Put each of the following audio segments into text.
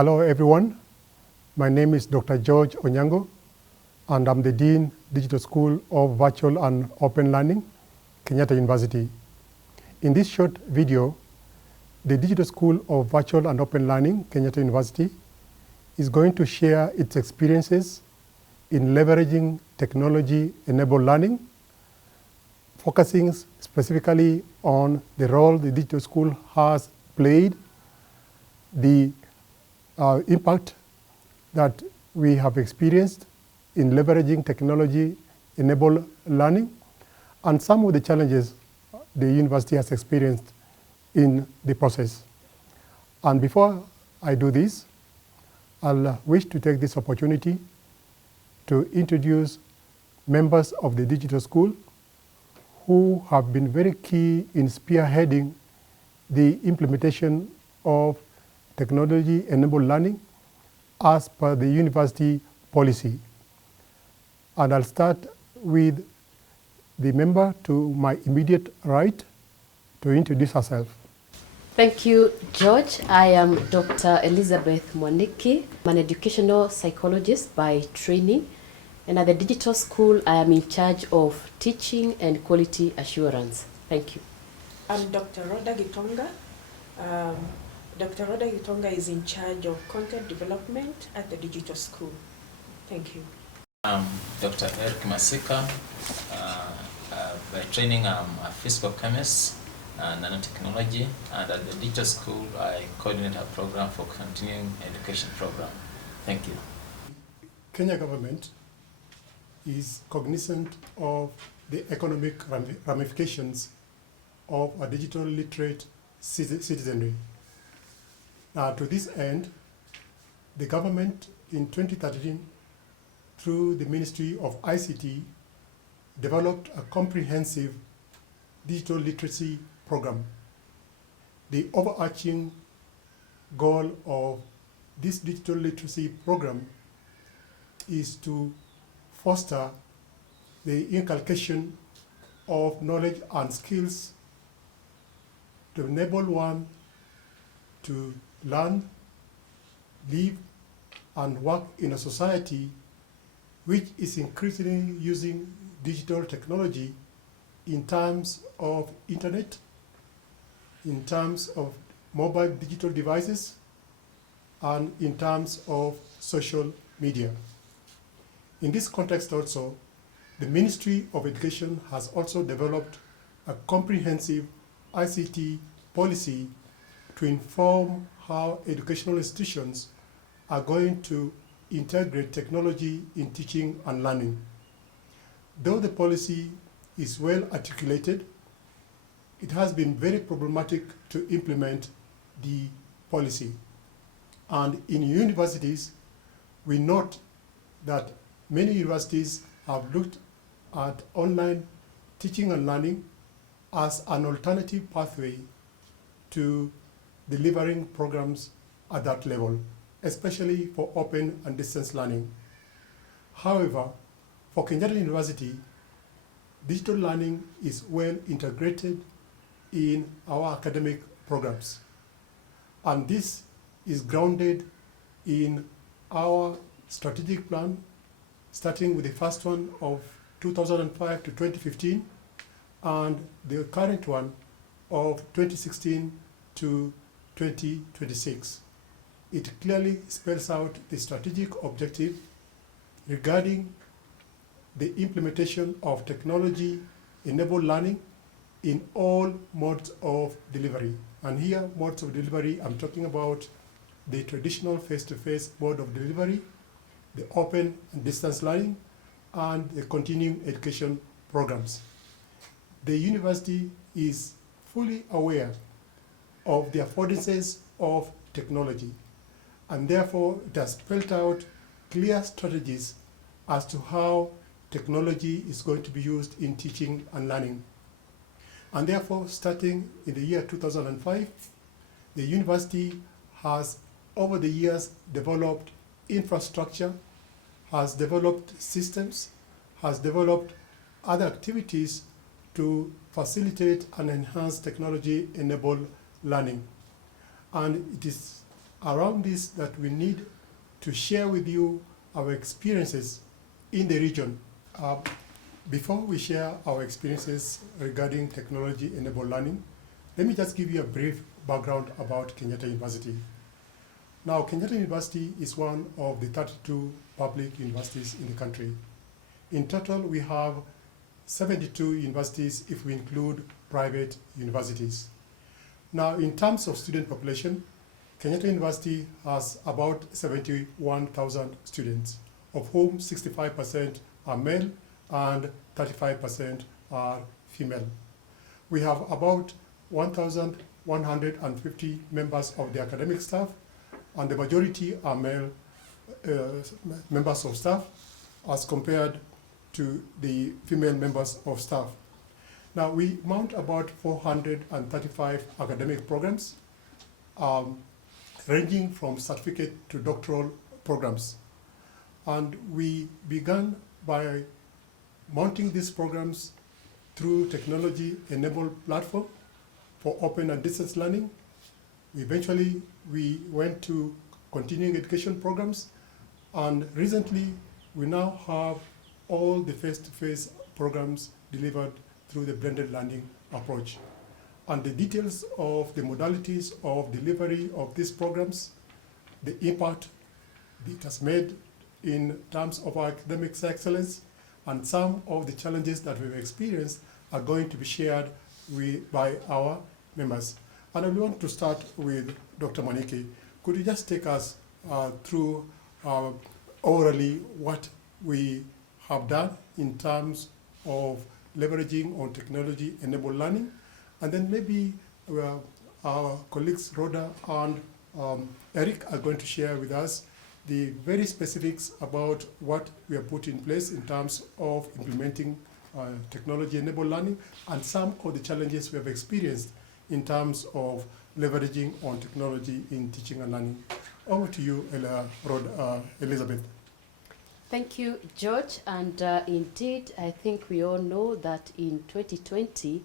Hello everyone, my name is Dr. George Onyango and I'm the Dean, Digital School of Virtual and Open Learning, Kenyatta University. In this short video, the Digital School of Virtual and Open Learning, Kenyatta University, is going to share its experiences in leveraging technology-enabled learning, focusing specifically on the role the digital school has played, the impact that we have experienced in leveraging technology-enabled learning, and some of the challenges the university has experienced in the process. And before I do this, I'll wish to take this opportunity to introduce members of the digital school who have been very key in spearheading the implementation of technology-enabled learning as per the university policy. And I'll start with the member to my immediate right to introduce herself. Thank you, George. I am Dr. Elizabeth Mwaniki. I'm an educational psychologist by training, and at the digital school, I am in charge of teaching and quality assurance. Thank you. I'm Dr. Rhoda Gitonga. Dr. Rhoda Gitonga is in charge of content development at the digital school. Thank you. I'm Dr. Eric Masika. By training, I'm a physical chemist and nanotechnology, and at the digital school, I coordinate a program for continuing education program. Thank you. Kenya government is cognizant of the economic ramifications of a digital literate citizenry. To this end, the government in 2013, through the Ministry of ICT, developed a comprehensive digital literacy program. The overarching goal of this digital literacy program is to foster the inculcation of knowledge and skills to enable one to learn, live, and work in a society which is increasingly using digital technology in terms of internet, in terms of mobile digital devices, and in terms of social media. In this context also, the Ministry of Education has also developed a comprehensive ICT policy to inform how educational institutions are going to integrate technology in teaching and learning. Though the policy is well articulated, it has been very problematic to implement the policy. And in universities, we note that many universities have looked at online teaching and learning as an alternative pathway to delivering programs at that level, especially for open and distance learning. However, for Kenyatta University, digital learning is well integrated in our academic programs. And this is grounded in our strategic plan, starting with the first one of 2005 to 2015, and the current one of 2016 to 2026. It clearly spells out the strategic objective regarding the implementation of technology-enabled learning in all modes of delivery. And here, modes of delivery, I'm talking about the traditional face-to-face mode of delivery, the open and distance learning, and the continuing education programs. The university is fully aware of the affordances of technology, and therefore it has spelled out clear strategies as to how technology is going to be used in teaching and learning. And therefore, starting in the year 2005, the university has, over the years, developed infrastructure, has developed systems, has developed other activities to facilitate and enhance technology-enabled learning. And it is around this that we need to share with you our experiences in the region. Before we share our experiences regarding technology-enabled learning, let me just give you a brief background about Kenyatta University. Now, Kenyatta University is one of the 32 public universities in the country. In total, we have 72 universities if we include private universities. Now, in terms of student population, Kenyatta University has about 71,000 students, of whom 65% are male and 35% are female. We have about 1,150 members of the academic staff, and the majority are male members of staff as compared to the female members of staff. Now, we mount about 435 academic programs, ranging from certificate to doctoral programs. And we began by mounting these programs through technology-enabled platform for open and distance learning. Eventually, we went to continuing education programs, and recently, we now have all the face-to-face programs delivered through the blended learning approach. And the details of the modalities of delivery of these programs, the impact it has made in terms of our academic excellence, and some of the challenges that we've experienced are going to be shared by our members. And I want to start with Dr. Mwaniki. Could you just take us through orally what we have done in terms of leveraging on technology-enabled learning? And then maybe our colleagues Rhoda and Eric are going to share with us the very specifics about what we have put in place in terms of implementing technology-enabled learning and some of the challenges we have experienced in terms of leveraging on technology in teaching and learning. Over to you, Elizabeth. Thank you, George. And indeed, I think we all know that in 2020,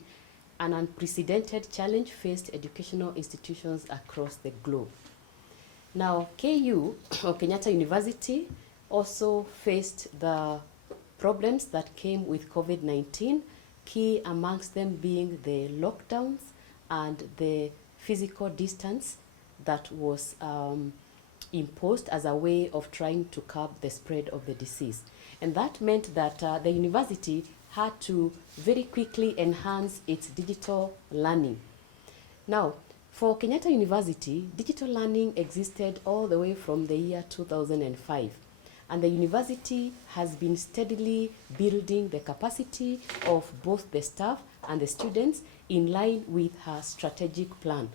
an unprecedented challenge faced educational institutions across the globe. Now, KU, or Kenyatta University, also faced the problems that came with COVID-19, key amongst them being the lockdowns and the physical distance that was imposed as a way of trying to curb the spread of the disease. And that meant that the university had to very quickly enhance its digital learning. Now, for Kenyatta University, digital learning existed all the way from the year 2005. And the university has been steadily building the capacity of both the staff and the students in line with her strategic plan.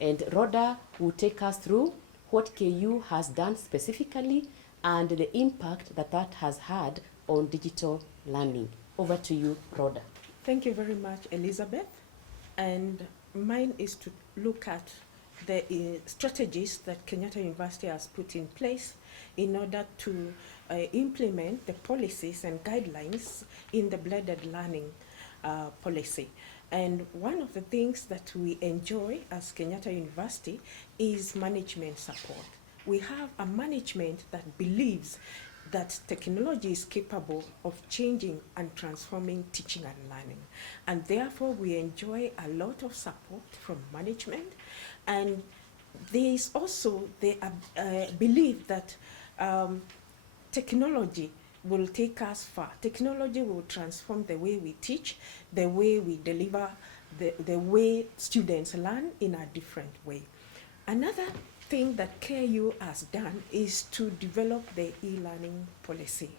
And Rhoda will take us through what KU has done specifically and the impact that that has had on digital learning. Over to you, Rhoda. Thank you very much, Elizabeth. And mine is to look at the strategies that Kenyatta University has put in place in order to implement the policies and guidelines in the blended learning policy. And one of the things that we enjoy as Kenyatta University is management support. We have a management that believes that technology is capable of changing and transforming teaching and learning. And therefore, we enjoy a lot of support from management. And there is also the belief that technology will take us far. Technology will transform the way we teach, the way we deliver, the way students learn in a different way. Another thing that KU has done is to develop the e-learning policy.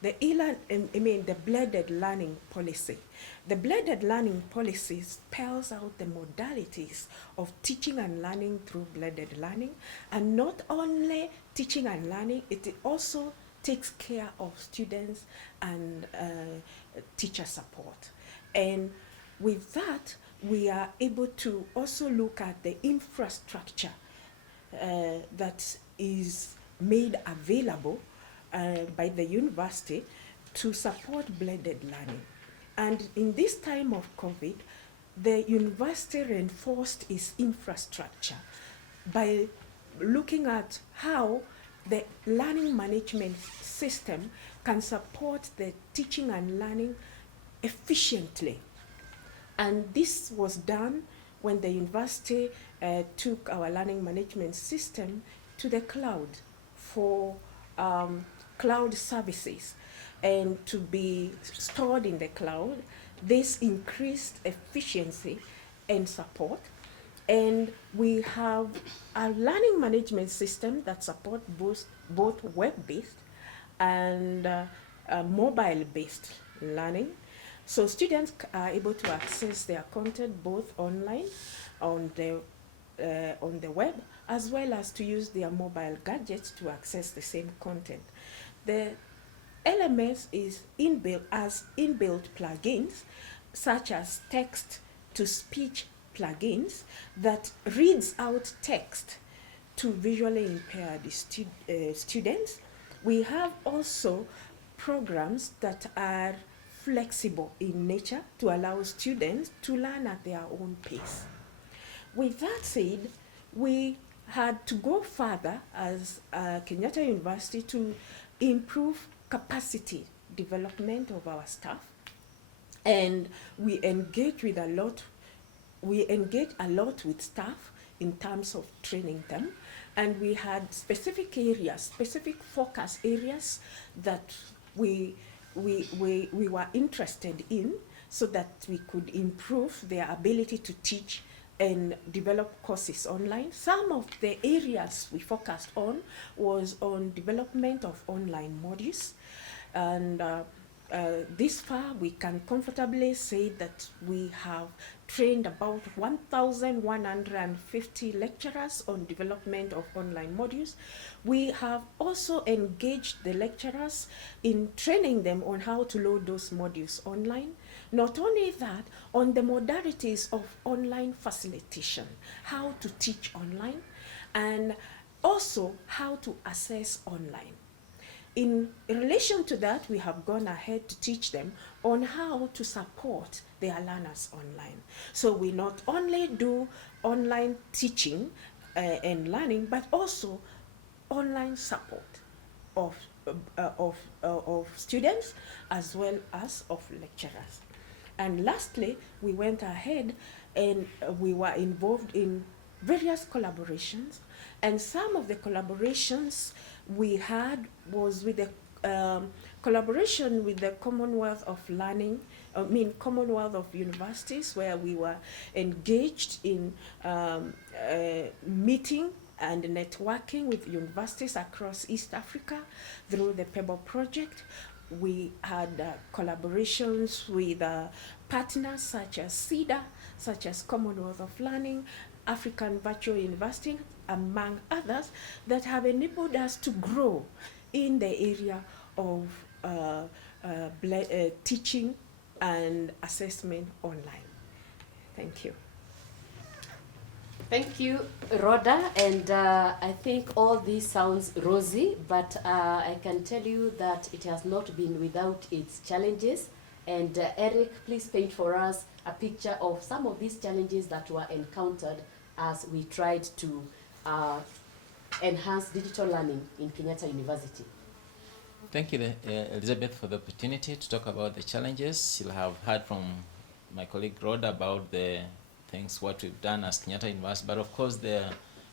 The blended learning policy. The blended learning policy spells out the modalities of teaching and learning through blended learning, and not only teaching and learning, it also takes care of students and teacher support. And with that, we are able to also look at the infrastructure that is made available by the university to support blended learning. And in this time of COVID, the university reinforced its infrastructure by looking at how the learning management system can support the teaching and learning efficiently. And this was done when the university took our learning management system to the cloud for cloud services and to be stored in the cloud. This increased efficiency and support. And we have a learning management system that supports both web-based and mobile-based learning. So students are able to access their content both online on the web, as well as to use their mobile gadgets to access the same content. The LMS is inbuilt plugins, such as text-to-speech plugins that reads out text to visually impaired students. We have also programs that are flexible in nature to allow students to learn at their own pace. With that said, we had to go further as Kenyatta University to improve capacity development of our staff, and we engage a lot with staff in terms of training them, and we had specific focus areas that we were interested in, so that we could improve their ability to teach and develop courses online. Some of the areas we focused on was on development of online modules, and this far we can comfortably say that we have trained about 1,150 lecturers on development of online modules. We have also engaged the lecturers in training them on how to load those modules online. Not only that, on the modalities of online facilitation, how to teach online, and also how to assess online. In relation to that, we have gone ahead to teach them on how to support their learners online. So we not only do online teaching and learning, but also online support of students as well as of lecturers. And lastly, we went ahead and we were involved in various collaborations, and some of the collaborations we had was with the collaboration with the Commonwealth of Commonwealth of Universities, where we were engaged in meeting and networking with universities across East Africa through the Pebble Project. We had collaborations with partners such as CEDA, such as Commonwealth of Learning, African Virtual University, among others, that have enabled us to grow in the area of teaching and assessment online. Thank you. Thank you, Rhoda, and I think all this sounds rosy, but I can tell you that it has not been without its challenges. And Eric, please paint for us a picture of some of these challenges that were encountered as we tried to enhance digital learning in Kenyatta University. Thank you, Elizabeth, for the opportunity to talk about the challenges. You'll have heard from my colleague Rhoda about the things, what we've done as Kenyatta University, but of course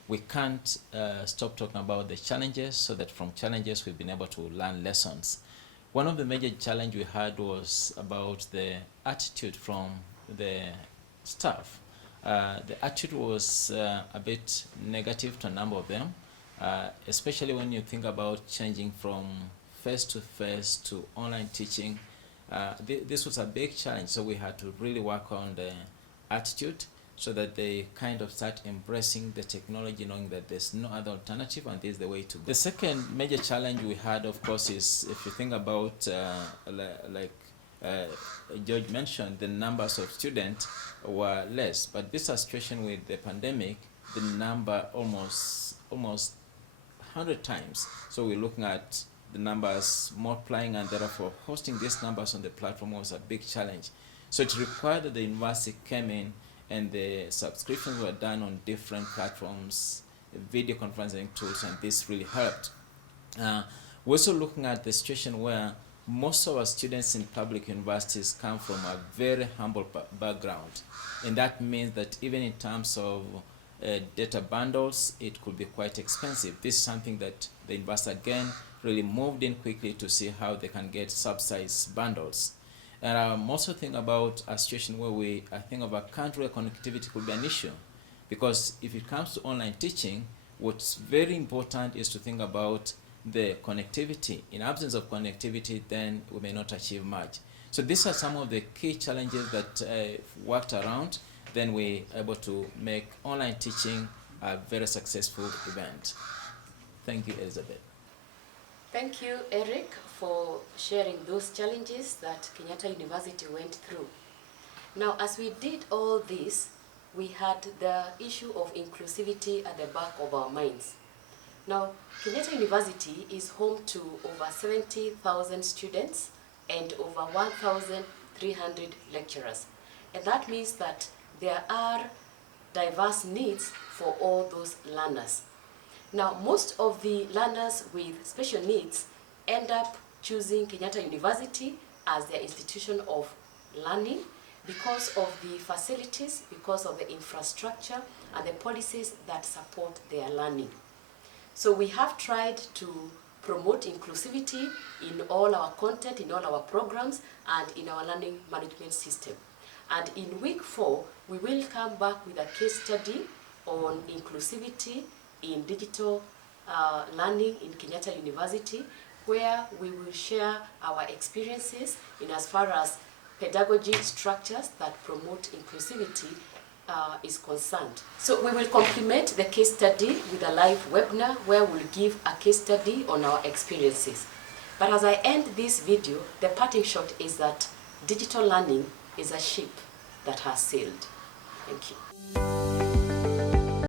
we can't stop talking about the challenges, so that from challenges we've been able to learn lessons. One of the major challenges we had was about the attitude from the staff. The attitude was a bit negative to a number of them, especially when you think about changing from face-to-face to online teaching. This was a big challenge, so we had to really work on the attitude so that they kind of start embracing the technology, knowing that there's no other alternative and this is the way to go. The second major challenge we had, of course, is if you think about George mentioned, the numbers of students were less, but this situation with the pandemic, the number almost 100 times. So we're looking at the numbers multiplying, and therefore hosting these numbers on the platform was a big challenge. So it required that the university came in and the subscriptions were done on different platforms video conferencing tools, and this really helped. We're also looking at the situation where most of our students in public universities come from a very humble background, and that means that even in terms of data bundles, it could be quite expensive. This is something that the university again really moved in quickly to see how they can get subsidized bundles. And I'm also thinking about a situation where I think of a country where connectivity could be an issue, because if it comes to online teaching, what's very important is to think about the connectivity. In absence of connectivity, then we may not achieve much. So these are some of the key challenges that worked around. Then we're able to make online teaching a very successful event. Thank you, Elizabeth. Thank you, Eric, for sharing those challenges that Kenyatta University went through. Now, as we did all this, we had the issue of inclusivity at the back of our minds. Now, Kenyatta University is home to over 70,000 students and over 1,300 lecturers. And that means that there are diverse needs for all those learners. Now, most of the learners with special needs end up choosing Kenyatta University as their institution of learning because of the facilities, because of the infrastructure, and the policies that support their learning. So we have tried to promote inclusivity in all our content, in all our programs, and in our learning management system. And in week 4, we will come back with a case study on inclusivity in digital learning in Kenyatta University, where we will share our experiences in as far as pedagogy structures that promote inclusivity is concerned. So we will complement the case study with a live webinar where we'll give a case study on our experiences. But as I end this video, the parting shot is that digital learning is a ship that has sailed. Thank you.